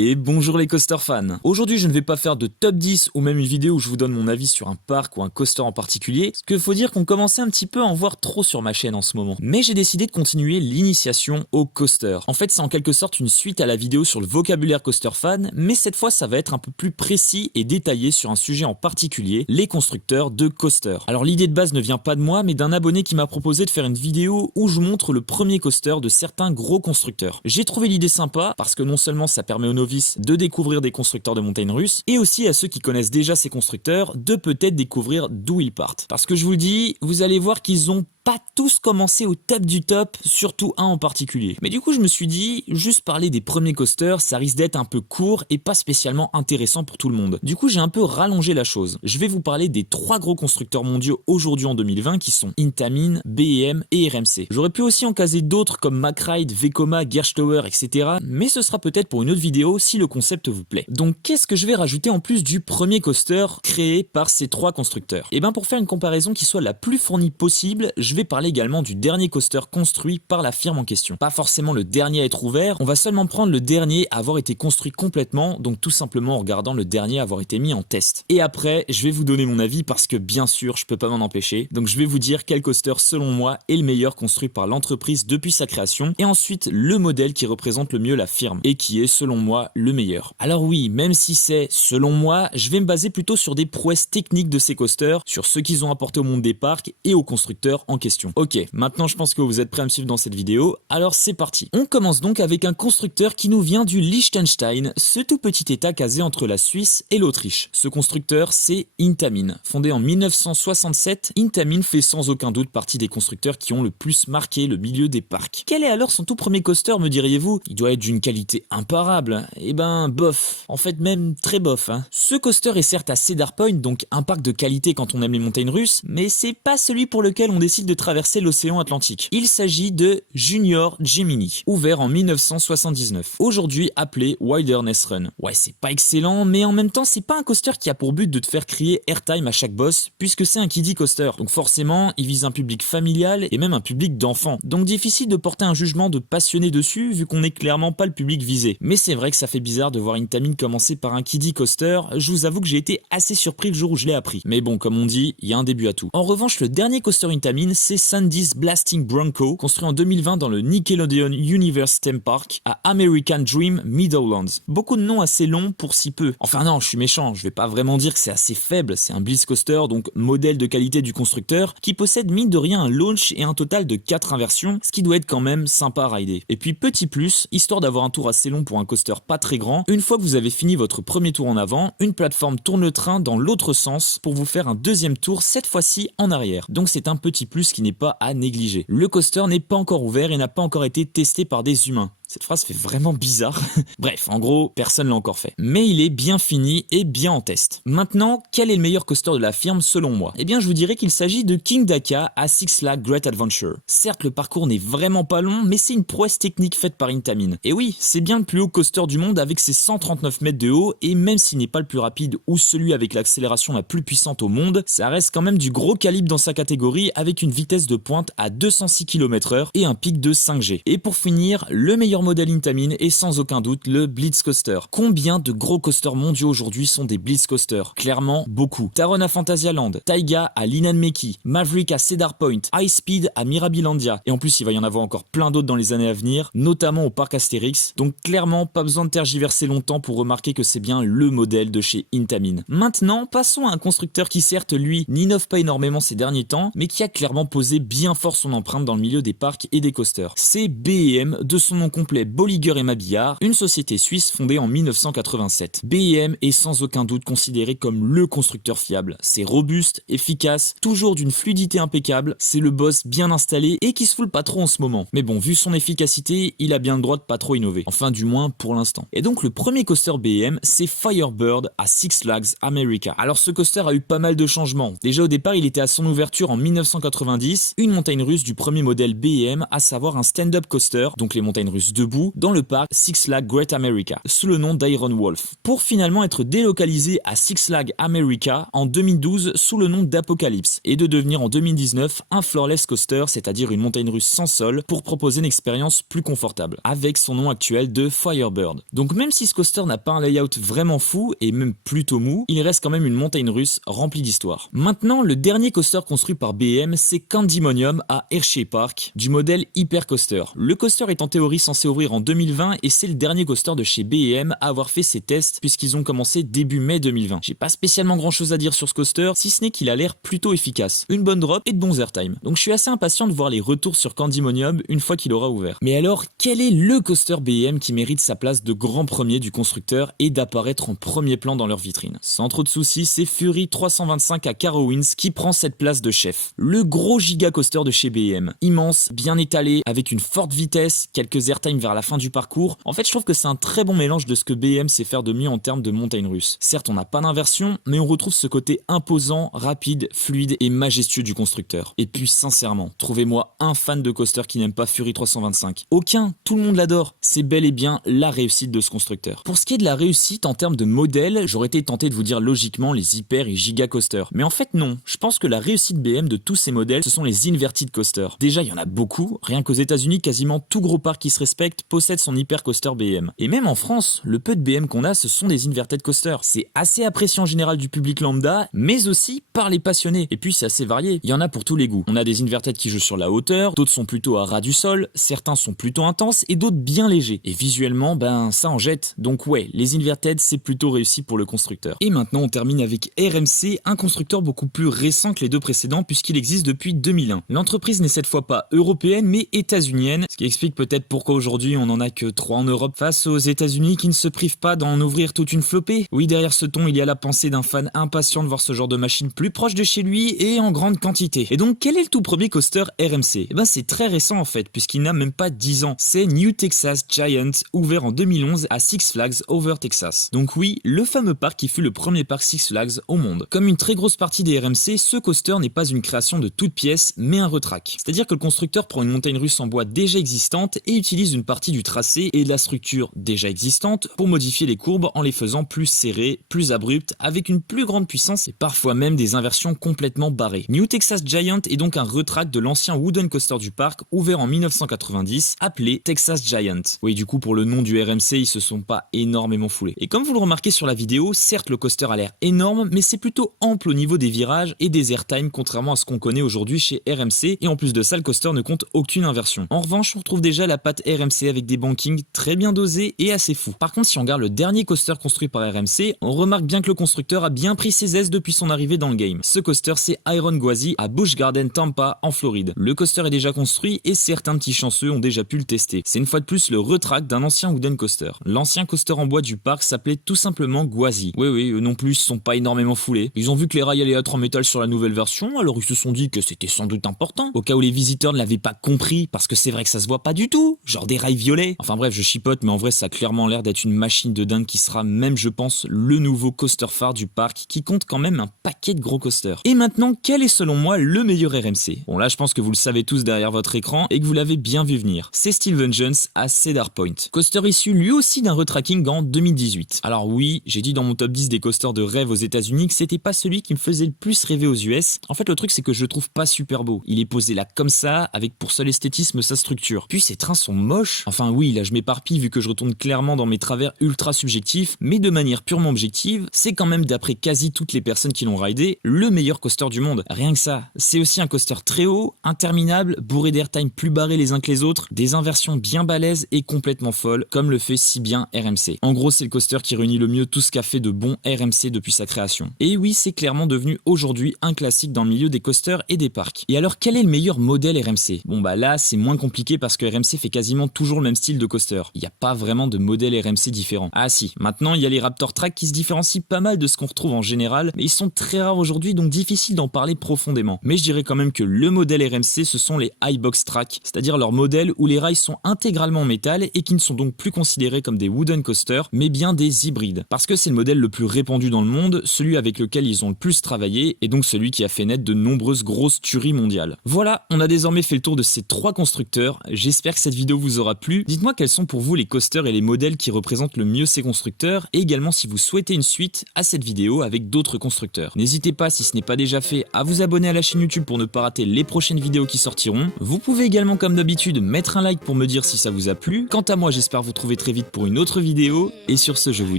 Et bonjour les coaster fans. Aujourd'hui je ne vais pas faire de top 10 ou même une vidéo où je vous donne mon avis sur un parc ou un coaster en particulier, parce qu'il faut dire qu'on commençait un petit peu à en voir trop sur ma chaîne en ce moment. Mais j'ai décidé de continuer l'initiation au coaster. En fait c'est en quelque sorte une suite à la vidéo sur le vocabulaire coaster fan, mais cette fois ça va être un peu plus précis et détaillé sur un sujet en particulier, les constructeurs de coaster. Alors l'idée de base ne vient pas de moi, mais d'un abonné qui m'a proposé de faire une vidéo où je vous montre le premier coaster de certains gros constructeurs. J'ai trouvé l'idée sympa parce que non seulement ça permet aux novices de découvrir des constructeurs de montagnes russes, et aussi à ceux qui connaissent déjà ces constructeurs de peut-être découvrir d'où ils partent. Parce que je vous le dis, vous allez voir qu'ils ont pas tous commencé au top du top, surtout un en particulier. Mais du coup je me suis dit, juste parler des premiers coasters, ça risque d'être un peu court et pas spécialement intéressant pour tout le monde. Du coup j'ai un peu rallongé la chose. Je vais vous parler des 3 gros constructeurs mondiaux aujourd'hui en 2020 qui sont Intamin, BEM et RMC. J'aurais pu aussi en caser d'autres comme Macride, Vekoma, Gerstauer, etc. Mais ce sera peut-être pour une autre vidéo si le concept vous plaît. Donc qu'est-ce que je vais rajouter en plus du premier coaster créé par ces 3 constructeurs? Et bien pour faire une comparaison qui soit la plus fournie possible, je vais parler également du dernier coaster construit par la firme en question. Pas forcément le dernier à être ouvert, on va seulement prendre le dernier à avoir été construit complètement, donc tout simplement en regardant le dernier à avoir été mis en test. Et après, je vais vous donner mon avis parce que bien sûr, je peux pas m'en empêcher. Donc je vais vous dire quel coaster selon moi est le meilleur construit par l'entreprise depuis sa création, et ensuite le modèle qui représente le mieux la firme et qui est selon moi le meilleur. Alors oui, même si c'est selon moi, je vais me baser plutôt sur des prouesses techniques de ces coasters, sur ce qu'ils ont apporté au monde des parcs et aux constructeurs en question. Ok, maintenant je pense que vous êtes prêts à me suivre dans cette vidéo, alors c'est parti. On commence donc avec un constructeur qui nous vient du Liechtenstein, ce tout petit état casé entre la Suisse et l'Autriche. Ce constructeur, c'est Intamin. Fondé en 1967, Intamin fait sans aucun doute partie des constructeurs qui ont le plus marqué le milieu des parcs. Quel est alors son tout premier coaster, me diriez-vous? Il doit être d'une qualité imparable. Eh ben, bof. En fait, même très bof, hein. Ce coaster est certes à Cedar Point, donc un parc de qualité quand on aime les montagnes russes, mais c'est pas celui pour lequel on décide de traverser l'océan Atlantique. Il s'agit de Junior Gemini, ouvert en 1979, aujourd'hui appelé Wilderness Run. Ouais, c'est pas excellent, mais en même temps, c'est pas un coaster qui a pour but de te faire crier airtime à chaque boss, puisque c'est un kiddie coaster. Donc forcément, il vise un public familial et même un public d'enfants. Donc difficile de porter un jugement de passionné dessus, vu qu'on n'est clairement pas le public visé. Mais c'est vrai que ça fait bizarre de voir Intamin commencer par un kiddie coaster. Je vous avoue que j'ai été assez surpris le jour où je l'ai appris. Mais bon, comme on dit, il y a un début à tout. En revanche, le dernier coaster Intamin, c'est Sandy's Blasting Bronco, construit en 2020 dans le Nickelodeon Universe Theme Park à American Dream, Meadowlands. Beaucoup de noms assez longs pour si peu. Enfin non, je suis méchant, je vais pas vraiment dire que c'est assez faible, c'est un Blitz coaster, donc modèle de qualité du constructeur, qui possède mine de rien un launch et un total de 4 inversions, ce qui doit être quand même sympa à rider. Et puis petit plus, histoire d'avoir un tour assez long pour un coaster pas très grand, une fois que vous avez fini votre premier tour en avant, une plateforme tourne le train dans l'autre sens pour vous faire un deuxième tour, cette fois-ci en arrière. Donc c'est un petit plus qui n'est pas à négliger. Le coaster n'est pas encore ouvert et n'a pas encore été testé par des humains. Cette phrase fait vraiment bizarre. Bref, en gros, personne l'a encore fait. Mais il est bien fini et bien en test. Maintenant, quel est le meilleur coaster de la firme selon moi? Eh bien, je vous dirais qu'il s'agit de King Daka à Six Flags Great Adventure. Certes, le parcours n'est vraiment pas long, mais c'est une prouesse technique faite par Intamin. Et oui, c'est bien le plus haut coaster du monde avec ses 139 mètres de haut, et même s'il n'est pas le plus rapide ou celui avec l'accélération la plus puissante au monde, ça reste quand même du gros calibre dans sa catégorie avec une vitesse de pointe à 206 km/h et un pic de 5G. Et pour finir, le meilleur modèle Intamin est sans aucun doute le Blitz Coaster. Combien de gros coasters mondiaux aujourd'hui sont des Blitz Coasters? Clairement, beaucoup. Taron à Phantasialand, Taiga à Linanmeki, Maverick à Cedar Point, High Speed à Mirabilandia, et en plus il va y en avoir encore plein d'autres dans les années à venir, notamment au parc Astérix. Donc clairement, pas besoin de tergiverser longtemps pour remarquer que c'est bien le modèle de chez Intamin. Maintenant, passons à un constructeur qui certes lui n'innove pas énormément ces derniers temps, mais qui a clairement posé bien fort son empreinte dans le milieu des parcs et des coasters. C'est BEM, de son nom complet Bolliger & Mabillard, une société suisse fondée en 1987. BEM est sans aucun doute considéré comme le constructeur fiable. C'est robuste, efficace, toujours d'une fluidité impeccable, c'est le boss bien installé et qui se foule pas trop en ce moment. Mais bon, vu son efficacité, il a bien le droit de pas trop innover. Enfin, du moins pour l'instant. Et donc le premier coaster BEM, c'est Firebird à Six Flags America. Alors ce coaster a eu pas mal de changements. Déjà au départ, il était à son ouverture en 1990, une montagne russe du premier modèle BEM, à savoir un stand-up coaster, donc les montagnes russes debout dans le parc Six Flags Great America, sous le nom d'Iron Wolf, pour finalement être délocalisé à Six Flags America en 2012 sous le nom d'Apocalypse, et de devenir en 2019 un floorless coaster, c'est-à-dire une montagne russe sans sol, pour proposer une expérience plus confortable, avec son nom actuel de Firebird. Donc même si ce coaster n'a pas un layout vraiment fou, et même plutôt mou, il reste quand même une montagne russe remplie d'histoire. Maintenant, le dernier coaster construit par BM, c'est Candymonium à Hershey Park, du modèle Hyper Coaster. Le coaster est en théorie censé ouvrir en 2020, et c'est le dernier coaster de chez BM à avoir fait ses tests, puisqu'ils ont commencé début mai 2020. J'ai pas spécialement grand chose à dire sur ce coaster, si ce n'est qu'il a l'air plutôt efficace, une bonne drop et de bons airtime. Donc je suis assez impatient de voir les retours sur Candymonium une fois qu'il aura ouvert. Mais alors, quel est le coaster BM qui mérite sa place de grand premier du constructeur et d'apparaître en premier plan dans leur vitrine? Sans trop de soucis, c'est Fury 325 à Carowinds qui prend cette place de chef. Le gros giga coaster de chez BM. Immense, bien étalé, avec une forte vitesse, quelques airtime vers la fin du parcours. En fait, je trouve que c'est un très bon mélange de ce que BM sait faire de mieux en termes de montagne russe. Certes, on n'a pas d'inversion, mais on retrouve ce côté imposant, rapide, fluide et majestueux du constructeur. Et puis sincèrement, trouvez-moi un fan de coaster qui n'aime pas Fury 325. Aucun, tout le monde l'adore. C'est bel et bien la réussite de ce constructeur. Pour ce qui est de la réussite en termes de modèle, j'aurais été tenté de vous dire logiquement les hyper et giga coasters. Mais en fait non, je pense que la réussite BM de tous ces modèles, ce sont les inverted coasters. Déjà, il y en a beaucoup, rien qu'aux États-Unis, quasiment tout gros parc qui se respecte possède son hyper coaster BM. Et même en France, le peu de BM qu'on a, ce sont des inverted coasters. C'est assez apprécié en général du public lambda, mais aussi par les passionnés. Et puis c'est assez varié, il y en a pour tous les goûts. On a des inverted qui jouent sur la hauteur, d'autres sont plutôt à ras du sol, certains sont plutôt intenses et d'autres bien légers. Et visuellement, ben ça en jette. Donc ouais, les inverted c'est plutôt réussi pour le constructeur. Et maintenant on termine avec RMC, un constructeur beaucoup plus récent que les deux précédents puisqu'il existe depuis 2001. L'entreprise n'est cette fois pas européenne mais états-unienne, ce qui explique peut-être pourquoi aujourd'hui on en a que 3 en Europe face aux États-Unis qui ne se privent pas d'en ouvrir toute une flopée. Oui, derrière ce ton il y a la pensée d'un fan impatient de voir ce genre de machine plus proche de chez lui et en grande quantité. Et donc quel est le tout premier coaster RMC? Eh ben c'est très récent en fait puisqu'il n'a même pas 10 ans. C'est New Texas Giant, ouvert en 2011 à Six Flags Over Texas. Donc oui, le fameux parc qui fut le premier parc Six Flags au monde. Comme une très grosse partie des RMC, ce coaster n'est pas une création de toute pièce mais un retrac. C'est-à-dire que le constructeur prend une montagne russe en bois déjà existante et utilise une partie du tracé et de la structure déjà existante pour modifier les courbes en les faisant plus serrées, plus abruptes, avec une plus grande puissance et parfois même des inversions complètement barrées. New Texas Giant est donc un retract de l'ancien wooden coaster du parc ouvert en 1990 appelé Texas Giant. Oui, du coup pour le nom du RMC ils se sont pas énormément foulés. Et comme vous le remarquez sur la vidéo, certes le coaster a l'air énorme mais c'est plutôt ample au niveau des virages et des airtime contrairement à ce qu'on connaît aujourd'hui chez RMC, et en plus de ça le coaster ne compte aucune inversion. En revanche on retrouve déjà la patte RMC avec des bankings très bien dosés et assez fous. Par contre si on regarde le dernier coaster construit par RMC, on remarque bien que le constructeur a bien pris ses aises depuis son arrivée dans le game. Ce coaster c'est Iron Gwazi à Busch Garden Tampa en Floride. Le coaster est déjà construit et certains petits chanceux ont déjà pu le tester. C'est une fois de plus le retract d'un ancien wooden coaster. L'ancien coaster en bois du parc s'appelait tout simplement Gwazi. Oui, eux non plus se sont pas énormément foulés. Ils ont vu que les rails allaient être en métal sur la nouvelle version, alors ils se sont dit que c'était sans doute important, au cas où les visiteurs ne l'avaient pas compris, parce que c'est vrai que ça se voit pas du tout, genre des rails violets. Enfin bref, je chipote, mais en vrai ça a clairement l'air d'être une machine de dingue qui sera même, je pense, le nouveau coaster phare du parc, qui compte quand même un paquet de gros coasters. Et maintenant, quel est selon moi le meilleur RMC? Bon là je pense que vous le savez tous derrière votre écran et que vous l'avez bien vu venir. C'est Steel Vengeance à Cedar Point. Coaster issu lui aussi d'un retracking en 2018. Alors oui, j'ai dit dans mon top 10 des coasters de rêve aux États-Unis que c'était pas celui qui me faisait le plus rêver aux US. En fait le truc c'est que je le trouve pas super beau. Il est posé là comme ça, avec pour seul esthétisme sa structure. Puis ces trains sont moches. Enfin oui, là je m'éparpille vu que je retourne clairement dans mes travers ultra subjectifs, mais de manière purement objective, c'est quand même d'après quasi toutes les personnes qui l'ont ridé, le meilleur coaster du monde. Rien que ça. C'est aussi un coaster très haut, interminable, bourré d'airtime plus barrés les uns que les autres, des inversions bien balèzes et complètement folles, comme le fait si bien RMC. En gros, c'est le coaster qui réunit le mieux tout ce qu'a fait de bon RMC depuis sa création. Et oui, c'est clairement devenu aujourd'hui un classique dans le milieu des coasters et des parcs. Et alors, quel est le meilleur modèle RMC? Bon bah là, c'est moins compliqué parce que RMC fait quasiment toujours le même style de coaster. Il n'y a pas vraiment de modèle RMC différent. Ah si, maintenant il y a les Raptor Track qui se différencient pas mal de ce qu'on retrouve en général, mais ils sont très rares aujourd'hui donc difficile d'en parler profondément. Mais je dirais quand même que le modèle RMC ce sont les Highbox Track, c'est-à-dire leurs modèles où les rails sont intégralement en métal et qui ne sont donc plus considérés comme des wooden coasters, mais bien des hybrides. Parce que c'est le modèle le plus répandu dans le monde, celui avec lequel ils ont le plus travaillé, et donc celui qui a fait naître de nombreuses grosses tueries mondiales. Voilà, on a désormais fait le tour de ces 3 constructeurs, j'espère que cette vidéo vous aura aura plu. Dites-moi quels sont pour vous les coasters et les modèles qui représentent le mieux ces constructeurs, et également si vous souhaitez une suite à cette vidéo avec d'autres constructeurs. N'hésitez pas, si ce n'est pas déjà fait, à vous abonner à la chaîne YouTube pour ne pas rater les prochaines vidéos qui sortiront. Vous pouvez également, comme d'habitude, mettre un like pour me dire si ça vous a plu. Quant à moi, j'espère vous retrouver très vite pour une autre vidéo, et sur ce, je vous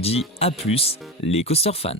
dis à plus, les coaster fans.